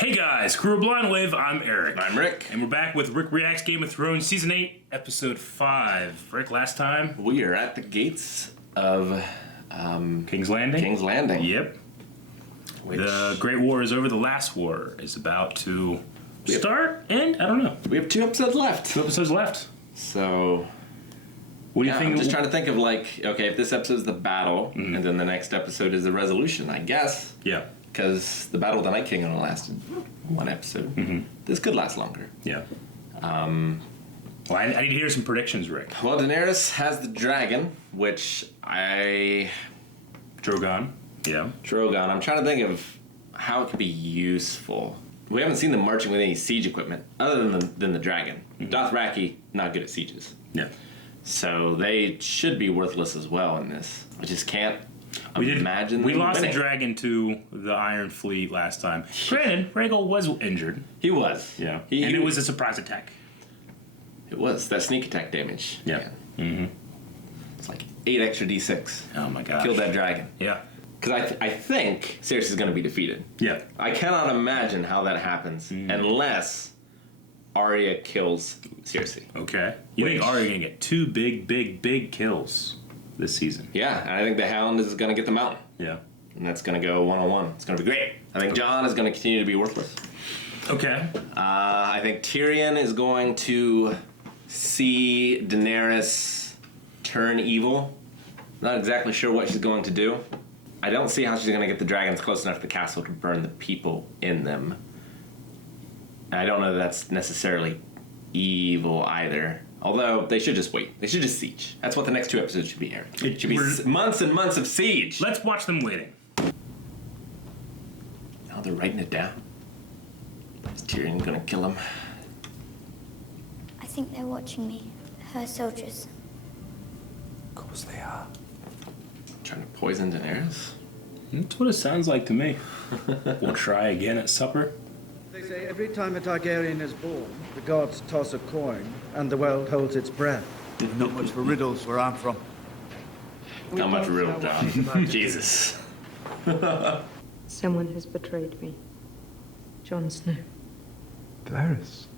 Hey guys, Kuro Blindwave, I'm Eric. I'm Rick. And we're back with Rick Reacts Game of Thrones Season 8, Episode 5. Rick, last time? We are at the gates of King's Landing? King's Landing. Yep. The Great War is over. The last war is about to start, and I don't know. We have 2 episodes left. 2 episodes left. So, what do you think? I'm just trying to think of like, okay, if this episode is the battle, and then the next episode is the resolution, I guess. Yeah. Because the battle with the Night King only lasted 1 episode. This could last longer. Yeah. Well, I need to hear some predictions, Rick. Well, Daenerys has the dragon, which Drogon. Yeah. Drogon. I'm trying to think of how it could be useful. We haven't seen them marching with any siege equipment other than the dragon. Dothraki, not good at sieges. Yeah. So they should be worthless as well in this. I just can't imagine. We lost winning. the dragon to the Iron Fleet last time. Granted, Rhaegal was injured. He was. Yeah. And it was a surprise attack. It was. That sneak attack damage. Yeah. It's like 8 extra D6. Oh my gosh. Killed that dragon. Yeah. Because I think Cersei is going to be defeated. Yeah. I cannot imagine how that happens unless Arya kills Cersei. Okay. You think Arya going to get 2 big kills this season? Yeah, and I think the Hound is going to get the mountain. Yeah. And that's going to go 1-on-1. It's going to be great. I think Jon is going to continue to be worthless. Okay. I think Tyrion is going to see Daenerys turn evil. Not exactly sure what she's going to do. I don't see how she's going to get the dragons close enough to the castle to burn the people in them. And I don't know that that's necessarily evil either. Although, they should just wait. They should just siege. That's what the next 2 episodes should be, Eric. It should be months and months of siege. Let's watch them waiting. Oh, they're writing it down. Is Tyrion going to kill him? I think they're watching me. Her soldiers. Of course they are. Trying to poison Daenerys? That's what it sounds like to me. We'll try again at supper. They say every time a Targaryen is born, the gods toss a coin and the world holds its breath. Not much for riddles where I'm from. Not much riddle, John. Jesus. Someone has betrayed me. Jon Snow. Daenerys.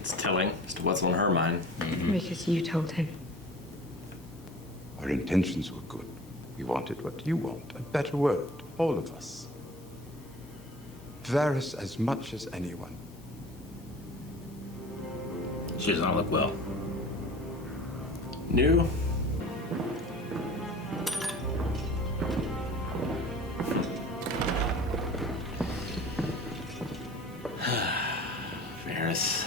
It's telling as to what's on her mind. Because you told him. Our intentions were good. We wanted what you want, a better world, all of us. Varys as much as anyone. She does not look well. New. Varys.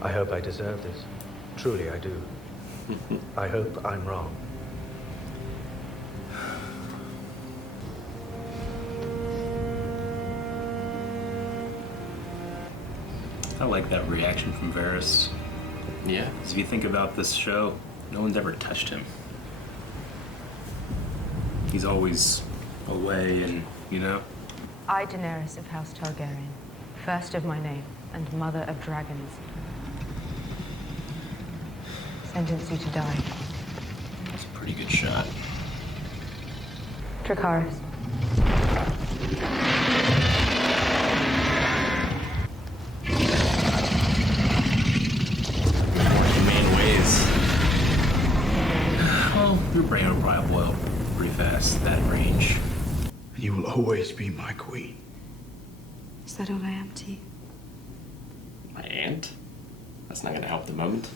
I hope I deserve this. Truly, I do. I hope I'm wrong. I like that reaction from Varys. Yeah. Because if you think about this show, no one's ever touched him. He's always away and, you know. I, Daenerys of House Targaryen, first of my name and mother of dragons, sentence you to die. That's a pretty good shot. Dracarys. Your brain will probably boil pretty fast, that range. You will always be my queen. Is that all I am to you? My aunt? That's not going to help the moment.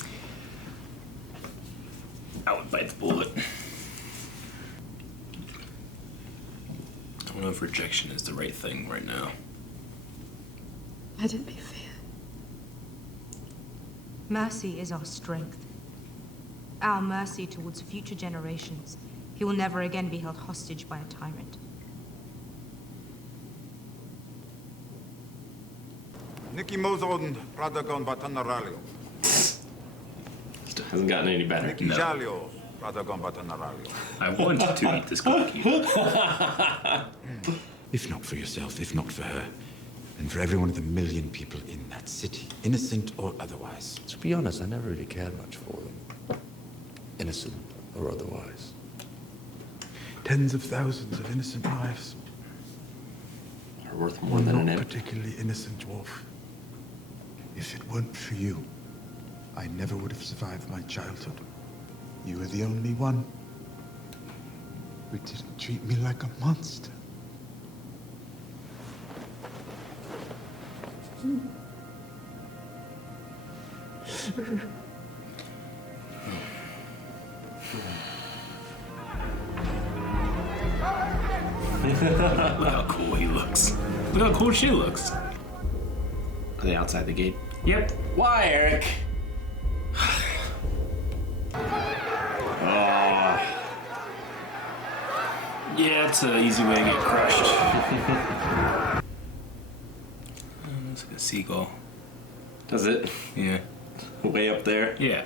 I would bite the bullet. I don't know if rejection is the right thing right now. Let it be fear. Mercy is our strength. Our mercy towards future generations. He will never again be held hostage by a tyrant. Niki Mozon Radagon Batanaralio. Still hasn't gotten any better. Niki Jalio Radagon Batanaralio. I want to eat this cookie. If not for yourself, if not for her, and for every one of the million people in that city, innocent or otherwise. To be honest, I never really cared much for them. Innocent or otherwise. Tens of thousands of innocent lives. are worth more than an not imp. particularly innocent, dwarf. If it weren't for you, I never would have survived my childhood. You were the only one who didn't treat me like a monster. Look how cool he looks. Look how cool she looks. Are they outside the gate? Yep. Why, Eric? Yeah, it's an easy way to get crushed. Looks like a seagull. Does it? Yeah. Way up there? Yeah.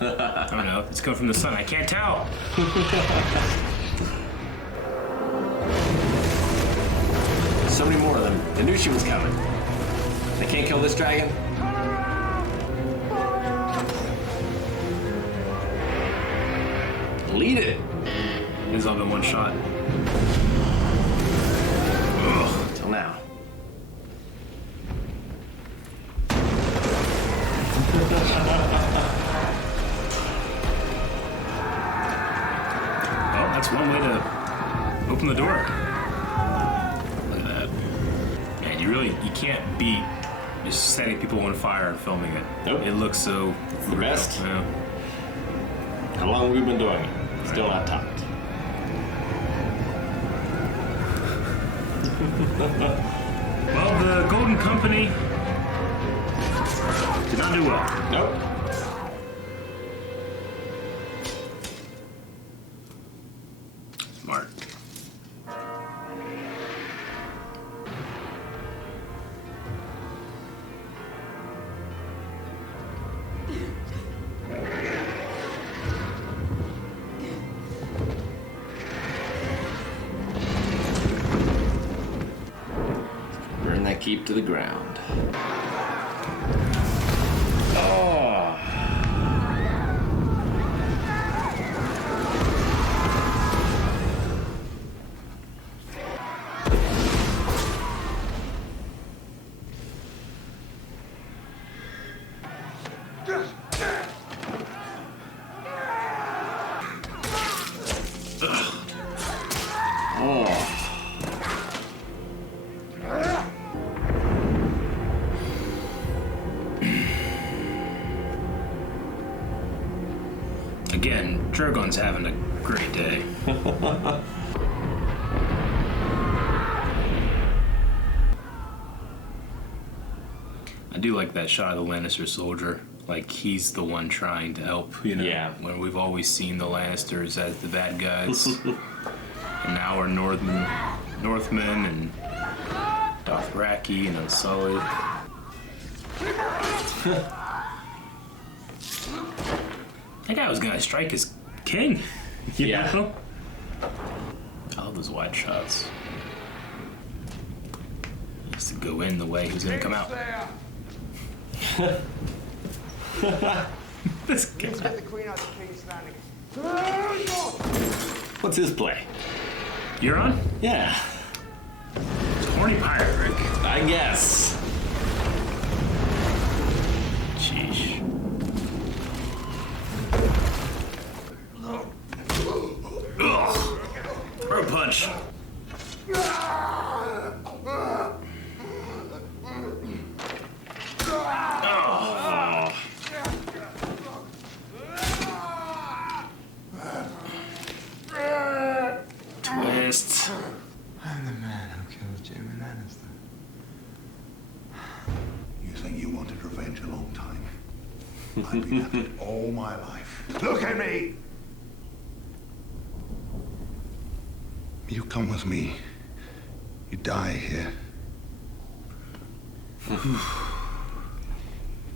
I don't know. It's coming from the sun. I can't tell. So many more of them. I knew she was coming. They can't kill this dragon? Lead it. It's all been one shot. Ugh, till now. Well, that's one way to open the door. Look at that. Man, you can't beat just setting people on fire and filming it. Nope. It looks so It's the real. best. Yeah. How long have we been doing it? Still not topped. Well, the Golden Company did not do well. Nope. Smart. Burn that keep to the ground. Oh. Oh. Again, Drogon's having a great day. I do like that shot of the Lannister soldier. Like, he's the one trying to help, you know? Yeah. When we've always seen the Lannisters as the bad guys. And now we're Northmen and Dothraki and Unsullied. That guy was gonna strike his king. You Yeah. know? I love those wide shots. He has to go in the way he was gonna come out. This guy. Get the queen out of the king's landing. What's his play? You're on? Yeah, Horny pirate, Rick. I guess. Sheesh. Ugh. Throw punch. Oh. Twist. I'm the man who killed Jaime Lannister. You think you wanted revenge a long time? I've been at it all my life. Look at me! You come with me. You die here.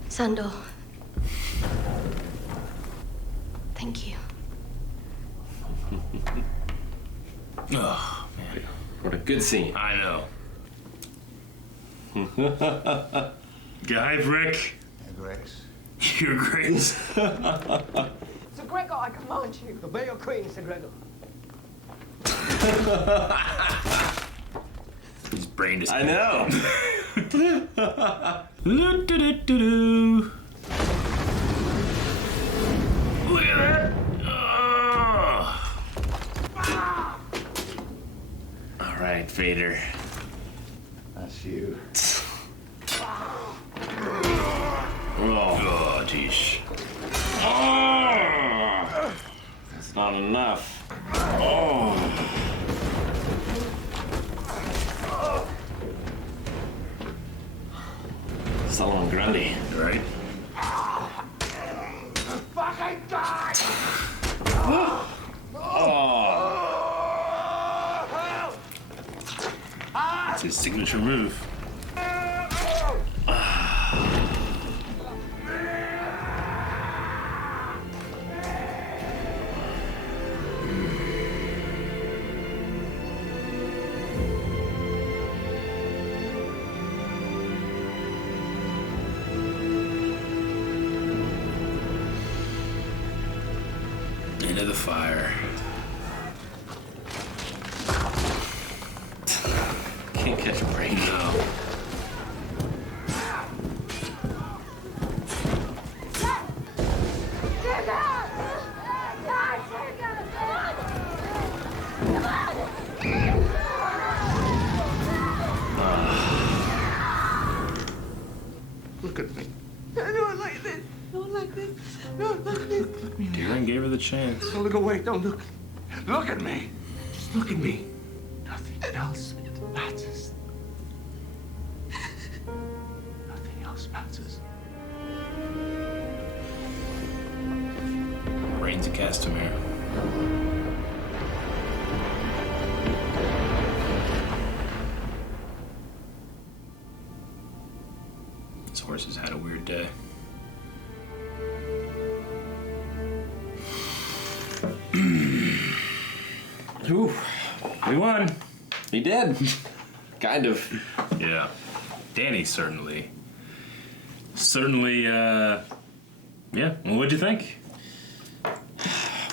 Sandor. Thank you. Oh, man. What a good scene. I know. Get hype, Rick. Grex. Your grace. Sir Gregor, I command you. Obey your queen, Sir Gregor. His brain just. I know. Do-do-do-do-do. Look at that. All right, Vader. That's you. Oh, geez. oh. That's not enough. Oh. Solomon Grundy. Right? Fucking die! It's his signature move. Into the fire. Can't catch a break. No. Look at me. I don't like this. Don't like this. Don't like this. Look me in the Darren gave her the chance. Don't look away. Don't look. Look at me. Just look at me. Nothing else matters. Nothing else matters. Brains of Kosterman. This horse has had a weird day. Ooh, We won. he did. Kind of. Yeah. Danny certainly. Yeah. Well, what'd you think?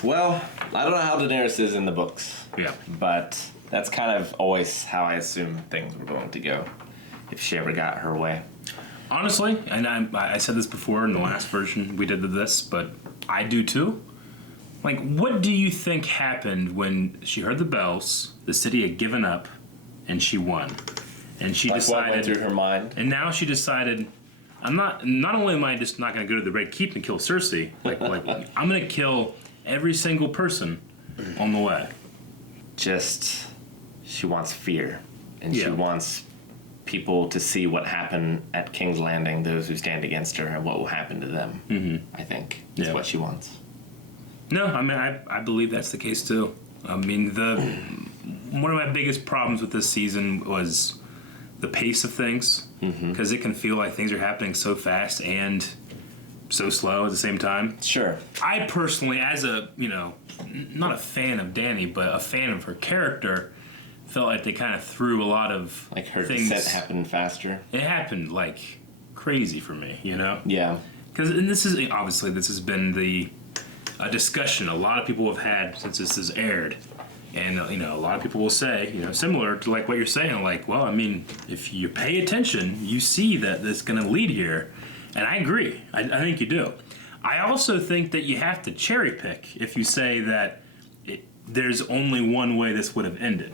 Well, I don't know how Daenerys is in the books, Yeah. but that's kind of always how I assume things were going to go if she ever got her way. Honestly, and I said this before in the last version we did this, but I do too. Like, what do you think happened when she heard the bells, the city had given up, and she won? And she Like what went decided, through her mind? and now she decided, not only am I just not going to go to the Red Keep and kill Cersei, like I'm going to kill every single person on the way. Just, she wants fear. And she Yeah. wants people to see what happened at King's Landing, those who stand against her, and what will happen to them. Mm-hmm. I think is Yeah. what she wants. No, I mean, I believe that's the case too. I mean, one of my biggest problems with this season was the pace of things, because it can feel like things are happening so fast and so slow at the same time. Sure. I personally, as a, not a fan of Dany, but a fan of her character, felt like they kind of threw a lot of Like her things. descent happened faster. It happened like crazy for me, Yeah. Because this has been a discussion a lot of people have had since this has aired, and a lot of people will say, similar to like what you're saying, like, well, I mean, if you pay attention, you see that this is going to lead here, and I agree. I think you do. I also think that you have to cherry pick if you say that there's only one way this would have ended,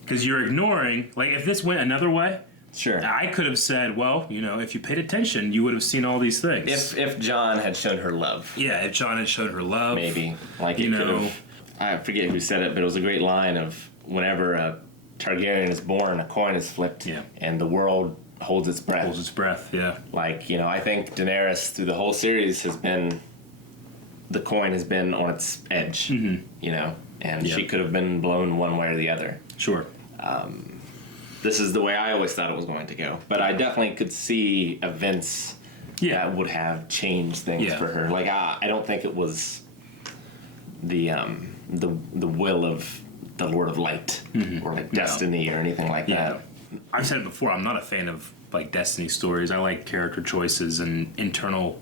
because you're ignoring, like, if this went another way. Sure. I could have said, well, if you paid attention, you would have seen all these things. If Jon had shown her love. Yeah, if Jon had showed her love. Maybe. Like, it could have. I forget who said it, but it was a great line of whenever a Targaryen is born, a coin is flipped, and the world holds its breath. Holds its breath, yeah. Like, I think Daenerys, through the whole series, the coin has been on its edge, and she could have been blown one way or the other. Sure. This is the way I always thought it was going to go. But I definitely could see events that would have changed things for her. Like, I don't think it was the will of the Lord of Light or like Destiny or anything like that. I've said it before, I'm not a fan of like Destiny stories. I like character choices and internal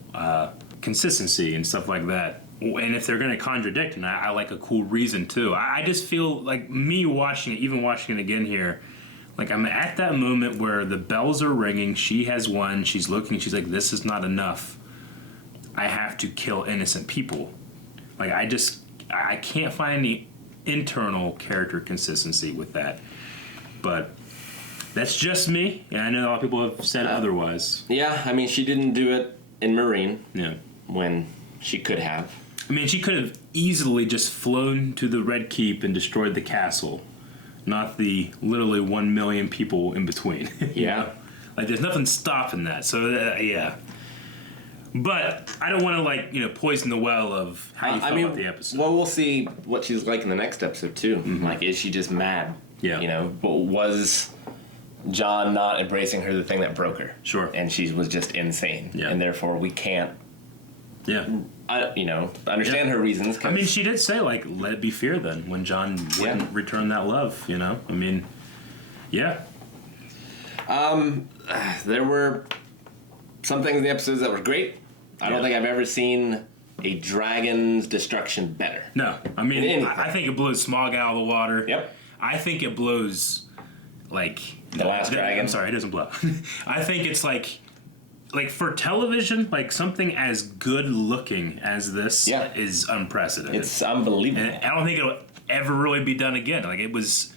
consistency and stuff like that. And if they're going to contradict, and I like a cool reason too. I just feel like me watching it, even watching it again here, Like, I'm at that moment where the bells are ringing. She has won. She's looking. She's like, this is not enough. I have to kill innocent people. Like, I can't find any internal character consistency with that. But that's just me. And I know a lot of people have said otherwise. Yeah, I mean, she didn't do it in Marine. Yeah. When she could have. I mean, she could have easily just flown to the Red Keep and destroyed the castle. Not the literally 1 million people in between. Yeah. Know? Like, there's nothing stopping that. So, yeah. But I don't want to, like, poison the well of how you felt about the episode. Well, we'll see what she's like in the next episode, too. Mm-hmm. Like, is she just mad? Yeah. But was John not embracing her the thing that broke her? Sure. And she was just insane. Yeah. And therefore, we can't, understand her reasons. I mean, she did say, like, let it be fear then, when John wouldn't return that love, I mean, yeah. There were some things in the episodes that were great. I don't think I've ever seen a dragon's destruction better. No, I mean, I think it blows Smaug out of the water. Yep. I think it blows, like... The Last Dragon? I'm sorry, it doesn't blow. I think it's like for television, like something as good looking as this is unprecedented. It's unbelievable. And I don't think it'll ever really be done again. Like, it was...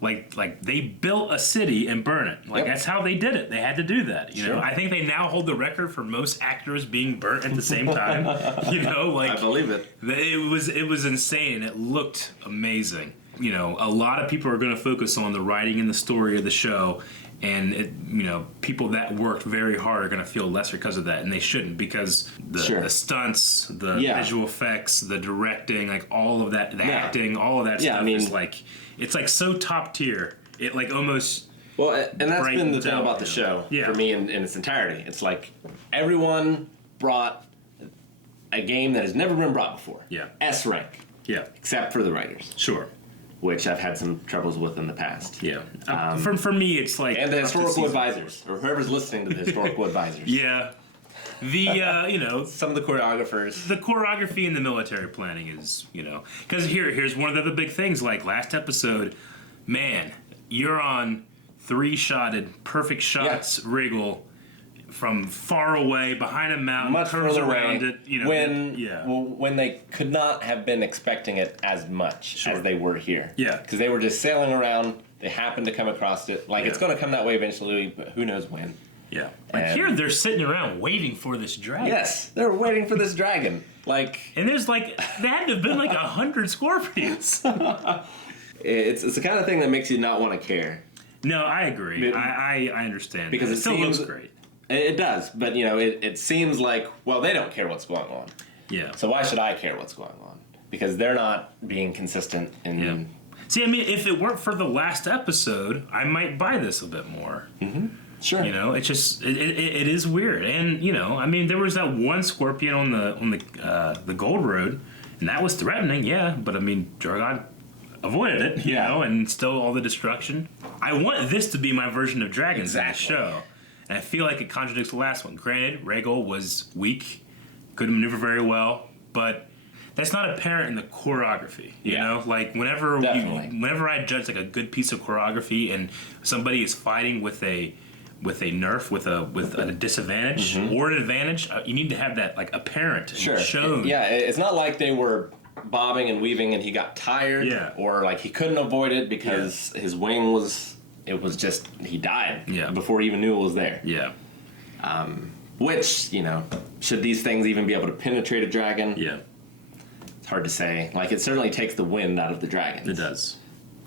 Like they built a city and burn it. Like, that's how they did it. They had to do that. You know, I think they now hold the record for most actors being burnt at the same time. Like, I believe it. It was insane. It looked amazing. A lot of people are going to focus on the writing and the story of the show, and people that worked very hard are going to feel lesser because of that, and they shouldn't, because the stunts, the visual effects, the directing, like all of that, the acting, all of that stuff is like. It's like so top tier. It like almost. Well, and that's been the thing about the show for me in its entirety. It's like everyone brought a game that has never been brought before. Yeah. S rank. Yeah. Except for the writers. Sure. Which I've had some troubles with in the past. Yeah. For me, it's like. And the historical advisors, or whoever's listening to the historical advisors. Yeah. The some of the choreographers, the choreography and the military planning is because here's one of the other big things. Like, last episode, man, you're on 3-shotted perfect shots Regal from far away behind a mountain, much further around away, it. When they could not have been expecting it as much as they were here. Yeah, because they were just sailing around. They happened to come across it. Like, it's going to come that way eventually, but who knows when. Yeah. Like, here they're sitting around waiting for this dragon. Yes, they're waiting for this dragon. Like, and there's like, there had to have been like 100 scorpions. It's the kind of thing that makes you not want to care. No, I agree. I understand. Because it still looks great. It does, but it seems like, well, they don't care what's going on. Yeah. So why should I care what's going on? Because they're not being consistent in. Yeah. See, I mean, if it weren't for the last episode, I might buy this a bit more. Mm-hmm. Sure. It's just it is weird, and I mean, there was that one scorpion on the Gold Road, and that was threatening, but I mean, Drogon avoided it, you know, and still all the destruction. I want this to be my version of dragons in the show, and I feel like it contradicts the last one. Granted, Rhaegal was weak, couldn't maneuver very well, but that's not apparent in the choreography. You know, like whenever I judge like a good piece of choreography and somebody is fighting with a nerf, with a disadvantage or an advantage, you need to have that like apparent and shown. It's not like they were bobbing and weaving and he got tired, or like he couldn't avoid it because his wing was. It was just he died before he even knew it was there. Yeah. Which should these things even be able to penetrate a dragon? Yeah. It's hard to say. Like, it certainly takes the wind out of the dragons. It does.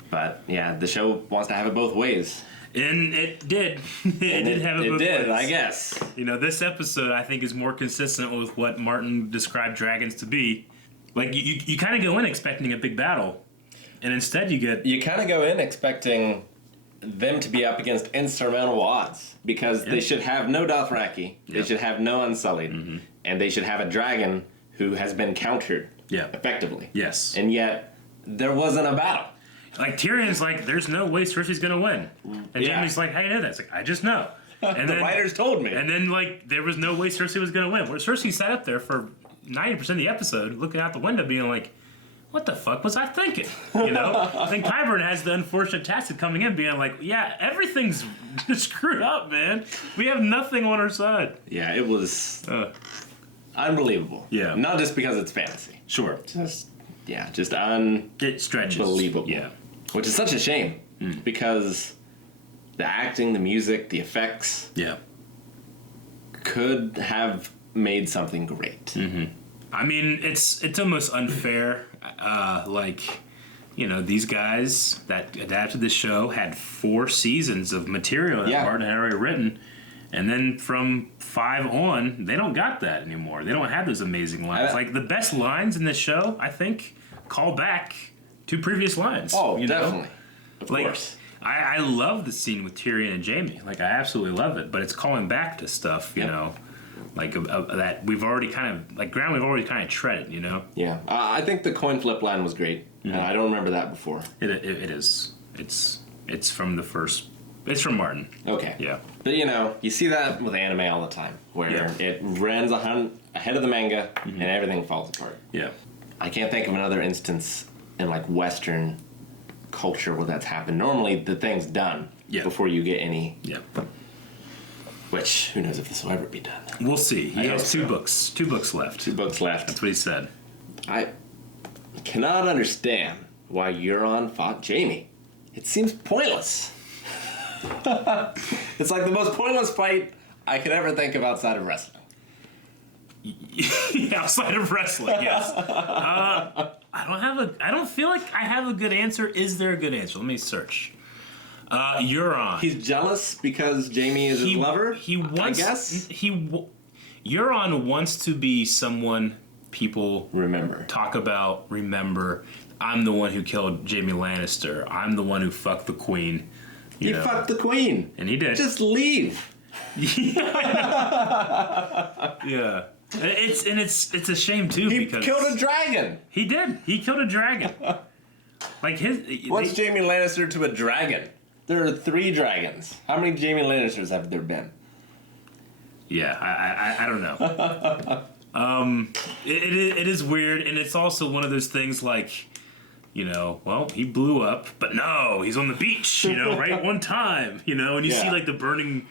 But yeah, the show wants to have it both ways. And it did. It did have it both ways. I guess. This episode, I think, is more consistent with what Martin described dragons to be. Like, you kind of go in expecting a big battle, and instead you get... You kind of go in expecting them to be up against insurmountable odds, because they should have no Dothraki, they should have no Unsullied, and they should have a dragon who has been countered effectively. Yes. And yet, there wasn't a battle. Like, Tyrion's like, there's no way Cersei's gonna win. And Jaime's like, how do you know that? It's like, I just know. And the writers told me. And then, like, there was no way Cersei was gonna win. Where Cersei sat up there for 90% of the episode, looking out the window, being like, what the fuck was I thinking? You know? Then Qyburn has the unfortunate task of coming in being like, yeah, everything's screwed up, man. We have nothing on our side. Yeah, it was unbelievable. Yeah. Not just because it's fantasy. Sure. Just it stretches. Unbelievable. Yeah. Which is such a shame because the acting, the music, the effects could have made something great. Mm-hmm. I mean, it's almost unfair. These guys that adapted the show had 4 seasons of material that Martin had already written, and then from 5 on, they don't got that anymore. They don't have those amazing lines. Like the best lines in the show, I think, call back to previous lines. Oh, definitely. Of course. I love the scene with Tyrion and Jaime. Like, I absolutely love it, but it's calling back to stuff, you know. Like that we've already kind of ground we've already kind of treaded, you know. Yeah, I think the coin flip line was great. I don't remember that before. It is. It's from the first. It's from Martin. Okay. Yeah. But you see that with anime all the time, where it runs ahead of the manga and everything falls apart. Yeah. I can't think of another instance in like Western culture where that's happened. Normally, the thing's done before you get any. Yeah. Which, who knows if this will ever be done. We'll see. He has 2 books. 2 books left. 2 books left. That's what he said. I cannot understand why Euron fought Jaime. It seems pointless. It's like the most pointless fight I could ever think of outside of wrestling. Outside of wrestling, yes. I don't feel like I have a good answer. Is there a good answer? Let me search. Euron. He's jealous because Jaime is his lover. He wants. I guess Euron wants to be someone people remember. Talk about. Remember. I'm the one who killed Jaime Lannister. I'm the one who fucked the queen. You fucked the queen, and he did. Just leave. Yeah. It's a shame too because killed a dragon. He did. He killed a dragon. What's Jaime Lannister to a dragon? There are 3 dragons. How many Jaime Lannisters have there been? Yeah, I don't know. It is weird, and it's also one of those things like, well, he blew up, but no, he's on the beach, right one time, and you see like the burning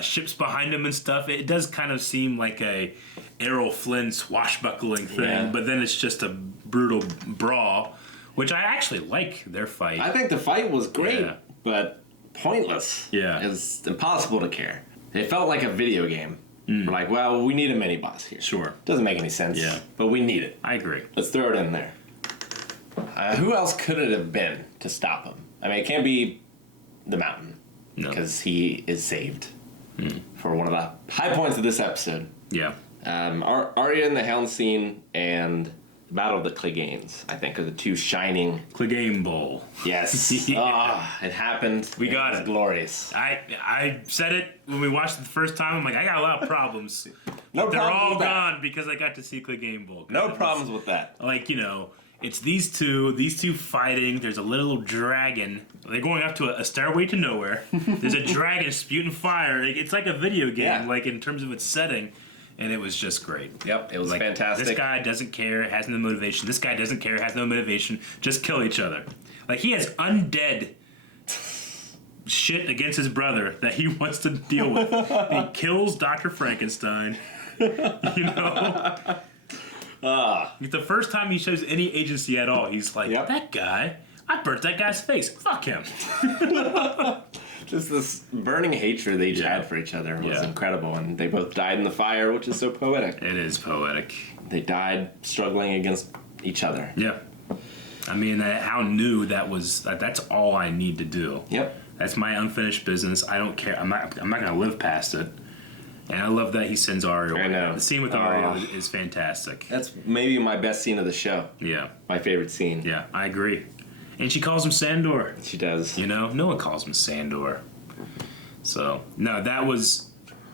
ships behind him and stuff. It does kind of seem like a Errol Flynn swashbuckling thing, but then it's just a brutal brawl, which I actually like their fight. I think the fight was great, but pointless. Yeah. It's impossible to care. It felt like a video game. We're like, well, we need a mini boss here. Sure. Doesn't make any sense. Yeah. But we need it. I agree. Let's throw it in there. Who else could it have been to stop him? I mean, it can't be the Mountain. No. Because he is saved for one of the high points of this episode. Yeah. Arya in the Helm scene and the Battle of the Cleganes, I think, are the 2 shining... Clegane Bowl. Yes. It happened. We got it. Glorious. I said it when we watched it the first time. I'm like, I got a lot of problems. They're all gone because I got to see Clegane Bowl. No problems with that. Like, it's these two fighting. There's a little dragon. They're going up to a stairway to nowhere. There's a dragon spewing fire. It's like a video game, like in terms of its setting. And it was just great. Yep, it was like, fantastic. This guy doesn't care, has no motivation. This guy doesn't care, has no motivation. Just kill each other. Like, he has undead shit against his brother that he wants to deal with. He kills Dr. Frankenstein. The first time he shows any agency at all, he's like, that guy, I burnt that guy's face. Fuck him. Just this burning hatred they each had for each other was incredible, and they both died in the fire, which is so poetic. It is poetic. They died struggling against each other. Yeah. I mean, how new that was. That's all I need to do. Yep. That's my unfinished business. I don't care. I'm not going to live past it. And I love that he sends Arya away. I know. The scene with Arya is fantastic. That's maybe my best scene of the show. Yeah. My favorite scene. Yeah, I agree. And she calls him Sandor. She does. No one calls him Sandor. So, no, that was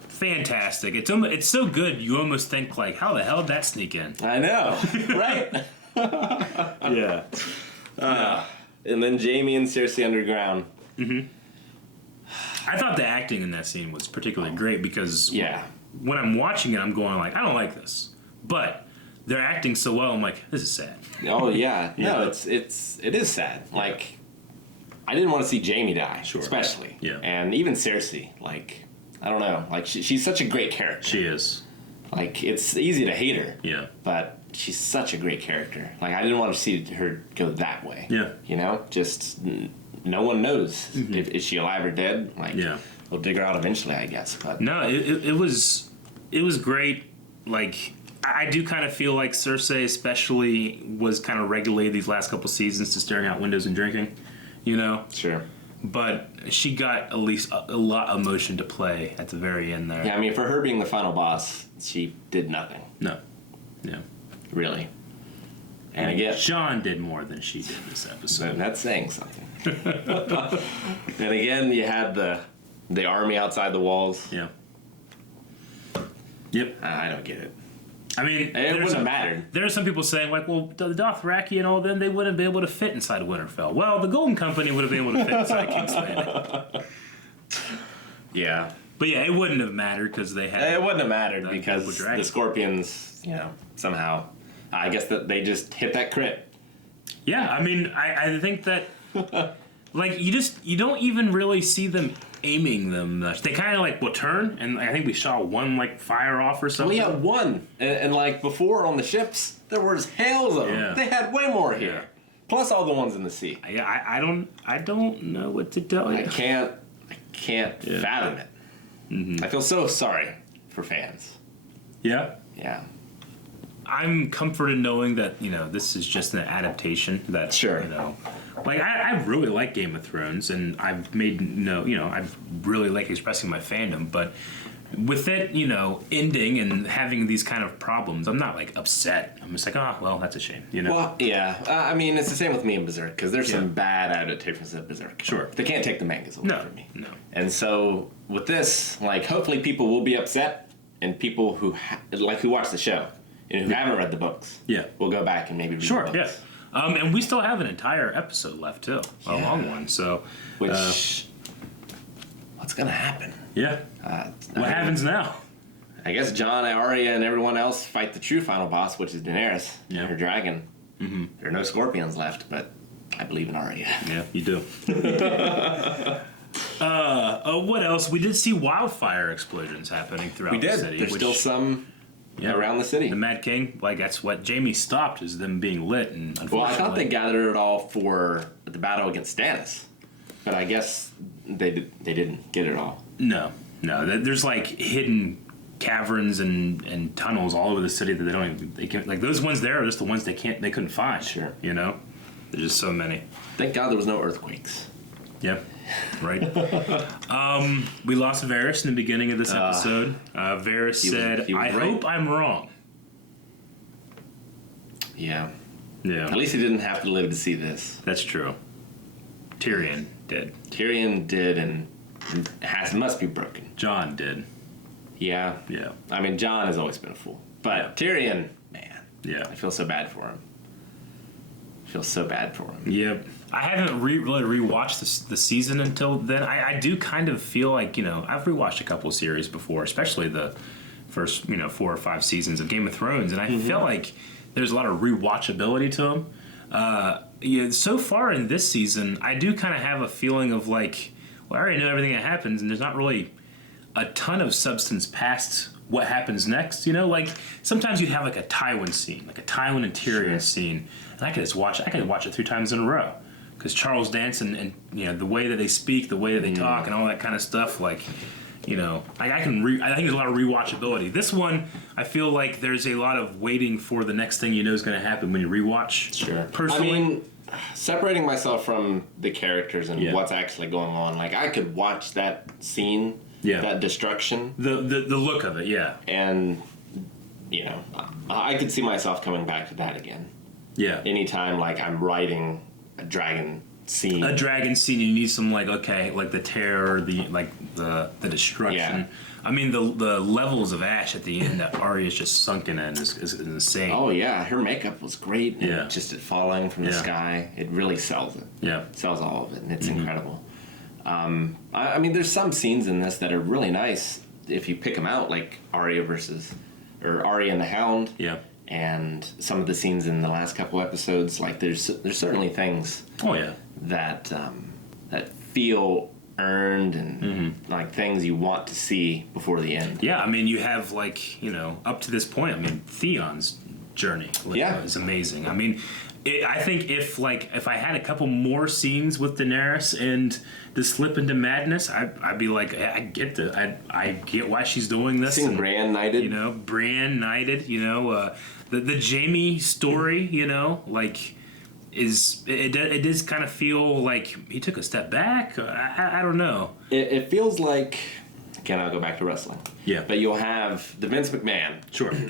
fantastic. It's so good, you almost think, like, how the hell did that sneak in? I know, right? Yeah. And then Jaime and Cersei underground. Mm-hmm. I thought the acting in that scene was particularly great because when I'm watching it, I'm going like, I don't like this. But they're acting so well. I'm like, this is sad. Oh yeah, no, Yeah. it is sad. Like, I didn't want to see Jamie die, especially. Yeah. And even Cersei, like, I don't know, like she's such a great character. She is. Like, it's easy to hate her. Yeah. But she's such a great character. Like, I didn't want to see her go that way. Yeah. You know, just no one knows if is she alive or dead. Like, we'll dig her out eventually, I guess. But No, it was great. Like, I do kind of feel like Cersei especially was kind of regulated these last couple seasons to staring out windows and drinking, you know? Sure. But she got at least a lot of emotion to play at the very end there. yeah, I mean, for her being the final boss, she did nothing. No. Yeah. Really. And again, John did more than she did this episode. that's saying something. And again, you had the army outside the walls. Yeah. Yep. I don't get it. I mean, It wouldn't have mattered. There are some people saying, like, well, the Dothraki and all them, they wouldn't be able to fit inside Winterfell. Well, the Golden Company would have been able to fit inside King's Landing. Yeah. But yeah, it wouldn't have mattered because they had... It wouldn't have mattered because Double Dragon. the Scorpions, you know, somehow, I guess that they just hit that crit. Yeah, I mean, I think that, like, you don't even really see them aiming them much. They kind of, like, will turn, and I think we saw one, like, fire off or something. We had one, and like before on the ships, there was hails of them. Yeah. They had way more here, plus all the ones in the sea. Yeah, I don't know what to tell you. I can't fathom it. I feel so sorry for fans. Yeah? Yeah. I'm comforted knowing that, you know, this is just an adaptation that, you know, like, I really like Game of Thrones, and I've made I really like expressing my fandom, but with it, you know, ending and having these kind of problems, I'm not, like, upset. I'm just like, well, that's a shame, you know? Well, yeah. I mean, it's the same with me and Berserk, because there's some bad adaptations of Berserk. Sure. They can't take the mangas away from me. No. And so, with this, like, hopefully people will be upset, and people who, who watch the show, and who haven't read the books, will go back and maybe read the books. Yeah. And we still have an entire episode left, too. A long one, so... Which... what's going to happen? Yeah. What happens now? I guess Jon, Arya, and everyone else fight the true final boss, which is Daenerys and her dragon. Mm-hmm. There are no scorpions left, but I believe in Arya. Yeah, you do. What else? We did see wildfire explosions happening throughout the city. There's still some around the city. The Mad King, like, that's what Jamie stopped, is them being lit, and unfortunately... Well, I thought they gathered it all for the battle against Stannis, but I guess they didn't get it all. No. There's, like, hidden caverns and tunnels all over the city that they can't, like, those ones there are just the ones they couldn't find. Sure. You know? There's just so many. Thank God there was no earthquakes. Yep. Right. We lost Varys in the beginning of this episode. Varys said, I hope I'm wrong. Yeah. Yeah. At least he didn't have to live to see this. That's true. Tyrion did. Tyrion did, and must be broken. Jon did. Yeah. Yeah. I mean, Jon has always been a fool. But Tyrion, man. Yeah. I feel so bad for him. Yep. I haven't really rewatched the season until then. I do kind of feel like, you know, I've rewatched a couple of series before, especially the first, 4 or 5 seasons of Game of Thrones, and I feel like there's a lot of rewatchability to them. So far in this season, I do kind of have a feeling of like, well, I already know everything that happens, and there's not really a ton of substance past what happens next. You know, like sometimes you'd have like a Tywin scene, like a Tywin and Tyrion scene, and I could watch it 3 times in a row. Because Charles Dance and you know the way that they speak, the way that they talk, and all that kind of stuff, like, you know, I think there's a lot of rewatchability. This one, I feel like there's a lot of waiting for the next thing you know is going to happen when you rewatch. Sure. Personally, I mean, separating myself from the characters and what's actually going on, like I could watch that scene, that destruction, the look of it, and you know, I could see myself coming back to that again. Yeah. Anytime, like I'm writing a dragon scene. You need some like the terror, the destruction. Yeah. I mean the levels of ash at the end that Arya's just sunken in is insane. Oh yeah, her makeup was great. Yeah. Just it falling from the sky, it really sells it. Yeah. It sells all of it, and it's incredible. I mean, there's some scenes in this that are really nice if you pick them out, like Arya and the Hound. Yeah. and some of the scenes in the last couple episodes, like there's certainly things. Oh yeah. That that feel earned and like things you want to see before the end. Yeah, I mean, you have like, you know, up to this point, I mean, Theon's journey is amazing. I mean, I think if I had a couple more scenes with Daenerys and the slip into madness, I'd be like, I get I get why she's doing this. Seeing Bran knighted. You know, Bran knighted, you know, the Jaime story, you know, like, it does kind of feel like he took a step back. I don't know. It feels like, again, I'll go back to wrestling. Yeah. But you'll have the Vince McMahon,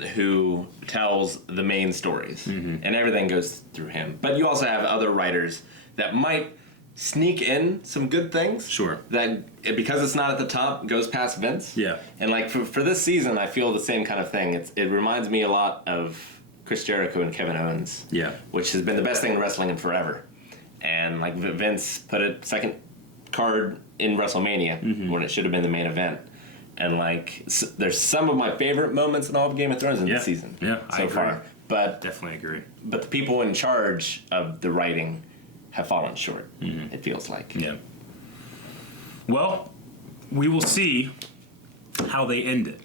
who tells the main stories, and everything goes through him. But you also have other writers that might sneak in some good things. Sure. That, because it's not at the top, goes past Vince. Yeah. And like for this season, I feel the same kind of thing. It reminds me a lot of Chris Jericho and Kevin Owens. Yeah. Which has been the best thing in wrestling in forever. And like Vince put a second card in WrestleMania when it should have been the main event. And like, there's some of my favorite moments in all of Game of Thrones in this season. Yeah, so I agree. far. But definitely agree. But the people in charge of the writing have fallen short. It feels like. Yeah. Well, we will see how they end it.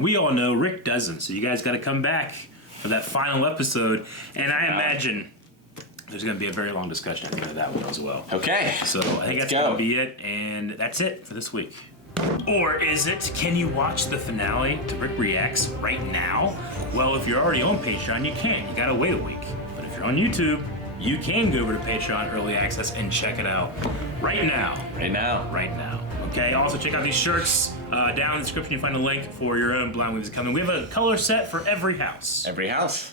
We all know Rick doesn't, so you guys got to come back for that final episode, and I imagine there's going to be a very long discussion at the end of that one as well. Okay. So I think that's going to be it, and that's it for this week. Or is it? Can you watch the finale to Rick Reacts right now? Well, if you're already on Patreon, you can't. You gotta wait a week. But if you're on YouTube, you can go over to Patreon Early Access and check it out right now. Right now. Right now. Okay, also check out these shirts. Down in the description, you find a link for your own Blind Movies Coming. We have a color set for every house. Every house.